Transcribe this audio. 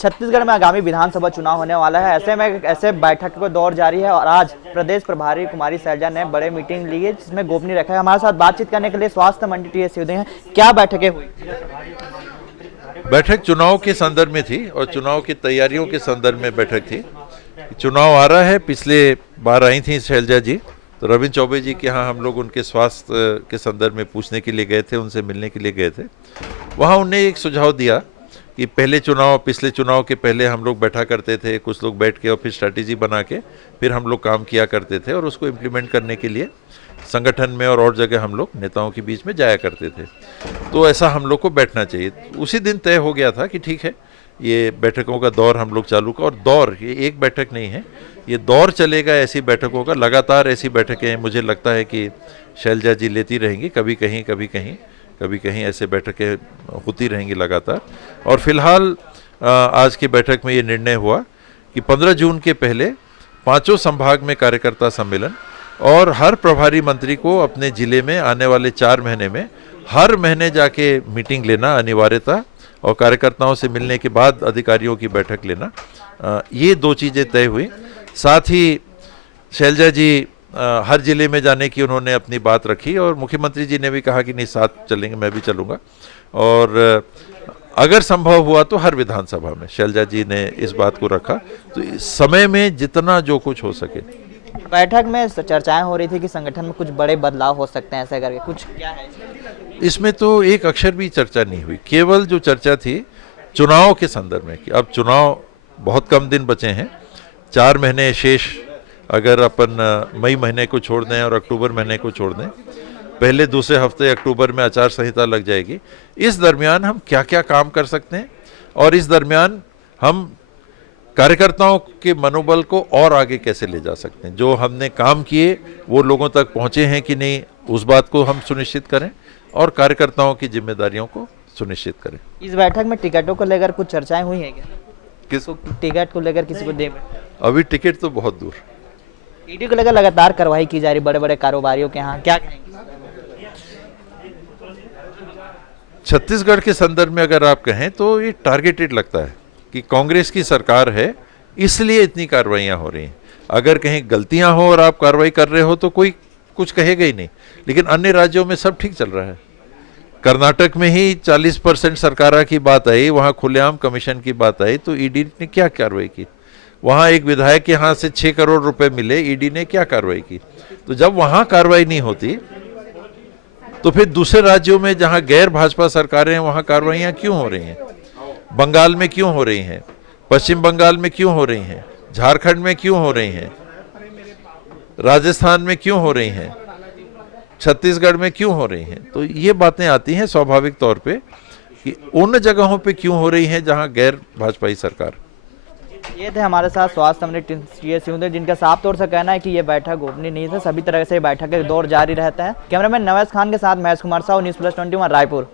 छत्तीसगढ़ में आगामी विधानसभा चुनाव होने वाला है। ऐसे में ऐसे बैठक का दौर जारी है और आज प्रदेश प्रभारी कुमारी सैलजा ने बड़े मीटिंग ली है जिसमें गोपनीय रखा है। हमारे साथ बातचीत करने के लिए स्वास्थ्य मंत्री टी एस सिंहदेव हैं। क्या बैठकें हुई? बैठक चुनाव के संदर्भ में थी और चुनाव की तैयारियों के संदर्भ में बैठक थी। चुनाव आ रहा है, पिछले बार आई थी सैलजा जी, तो रविंद्र चौबे जी के यहाँ हम लोग उनके स्वास्थ्य के संदर्भ में पूछने के लिए गए थे, उनसे मिलने के लिए गए थे। वहाँ उन्हें एक सुझाव दिया कि पिछले चुनाव के पहले हम लोग बैठा करते थे, कुछ लोग बैठ के और फिर स्ट्रैटेजी बना के फिर हम लोग काम किया करते थे और उसको इम्प्लीमेंट करने के लिए संगठन में और जगह हम लोग नेताओं के बीच में जाया करते थे। तो ऐसा हम लोग को बैठना चाहिए। उसी दिन तय हो गया था कि ठीक है, ये बैठकों का दौर हम लोग चालू का, और दौर ये एक बैठक नहीं है, ये दौर चलेगा ऐसी बैठकों का। लगातार ऐसी बैठकें मुझे लगता है कि शैलजा जी लेती रहेंगी, कभी कहीं ऐसे बैठकें होती रहेंगी लगातार। और फिलहाल आज की बैठक में ये निर्णय हुआ कि 15 जून के पहले पांचों संभाग में कार्यकर्ता सम्मेलन और हर प्रभारी मंत्री को अपने जिले में आने वाले 4 महीने में हर महीने जाके मीटिंग लेना अनिवार्यता, और कार्यकर्ताओं से मिलने के बाद अधिकारियों की बैठक लेना, ये 2 चीज़ें तय हुई। साथ ही शैलजा जी हर जिले में जाने की उन्होंने अपनी बात रखी और मुख्यमंत्री जी ने भी कहा कि नहीं, साथ चलेंगे, मैं भी चलूँगा। और अगर संभव हुआ तो हर विधानसभा में शैलजा जी ने इस बात को रखा, तो इस समय में जितना जो कुछ हो सके। बैठक में चर्चाएं हो रही थी कि संगठन में कुछ बड़े बदलाव हो सकते हैं, ऐसा करके कुछ क्या है? इसमें तो एक अक्षर भी चर्चा नहीं हुई। केवल जो चर्चा थी चुनाव के संदर्भ में कि अब चुनाव बहुत कम दिन बचे हैं, 4 महीने शेष, अगर अपन मई महीने को छोड़ दें और अक्टूबर महीने को छोड़ दें, पहले दूसरे हफ्ते अक्टूबर में आचार संहिता लग जाएगी। इस दरमियान हम क्या क्या काम कर सकते हैं और इस दरमियान हम कार्यकर्ताओं के मनोबल को और आगे कैसे ले जा सकते हैं, जो हमने काम किए वो लोगों तक पहुंचे हैं कि नहीं, उस बात को हम सुनिश्चित करें और कार्यकर्ताओं की जिम्मेदारियों को सुनिश्चित करें। इस बैठक में टिकटों को लेकर कुछ चर्चाएं हुई हैं क्या? किस टिकट को लेकर किसी को दे? अभी टिकट तो बहुत दूर। ईडी को लेकर लगातार कार्रवाई की जा रही बड़े बड़े कारोबारियों के यहाँ, क्या कहेंगे? छत्तीसगढ़ के संदर्भ में अगर आप कहें तो ये टारगेटेड लगता है कि कांग्रेस की सरकार है इसलिए इतनी कार्रवाइयाँ हो रही हैं। अगर कहीं गलतियां हो और आप कार्रवाई कर रहे हो तो कोई कुछ कहेगा ही नहीं, लेकिन अन्य राज्यों में सब ठीक चल रहा है। कर्नाटक में ही 40% सरकारा की बात आई, वहाँ खुलेआम कमीशन की बात आई, तो ईडी ने क्या कार्रवाई की? वहाँ एक विधायक के यहाँ से 6 करोड़ रुपए मिले, ईडी ने क्या कार्रवाई की? तो जब वहाँ कार्रवाई नहीं होती तो फिर दूसरे राज्यों में जहाँ गैर भाजपा सरकारें हैं वहाँ कार्रवाइयाँ क्यों हो रही हैं? बंगाल में क्यों हो रही हैं? पश्चिम बंगाल में क्यों हो रही हैं? झारखंड में क्यों हो रही हैं? राजस्थान में क्यों हो रही हैं? छत्तीसगढ़ में क्यों हो रही हैं? तो ये बातें आती हैं स्वाभाविक तौर पे कि उन जगहों पे क्यों हो रही हैं जहां गैर भाजपाई सरकार। ये थे हमारे साथ स्वास्थ्य मंत्री टी एस सिंहदेव, जिनका साफ तौर से कहना है कि ये बैठक गोपनीय नहीं था। सभी तरह से बैठक के दौर जारी रहता है। कैमरामैन नवैस खान के साथ महेश कुमार साहू, न्यूज़ प्लस 21 रायपुर।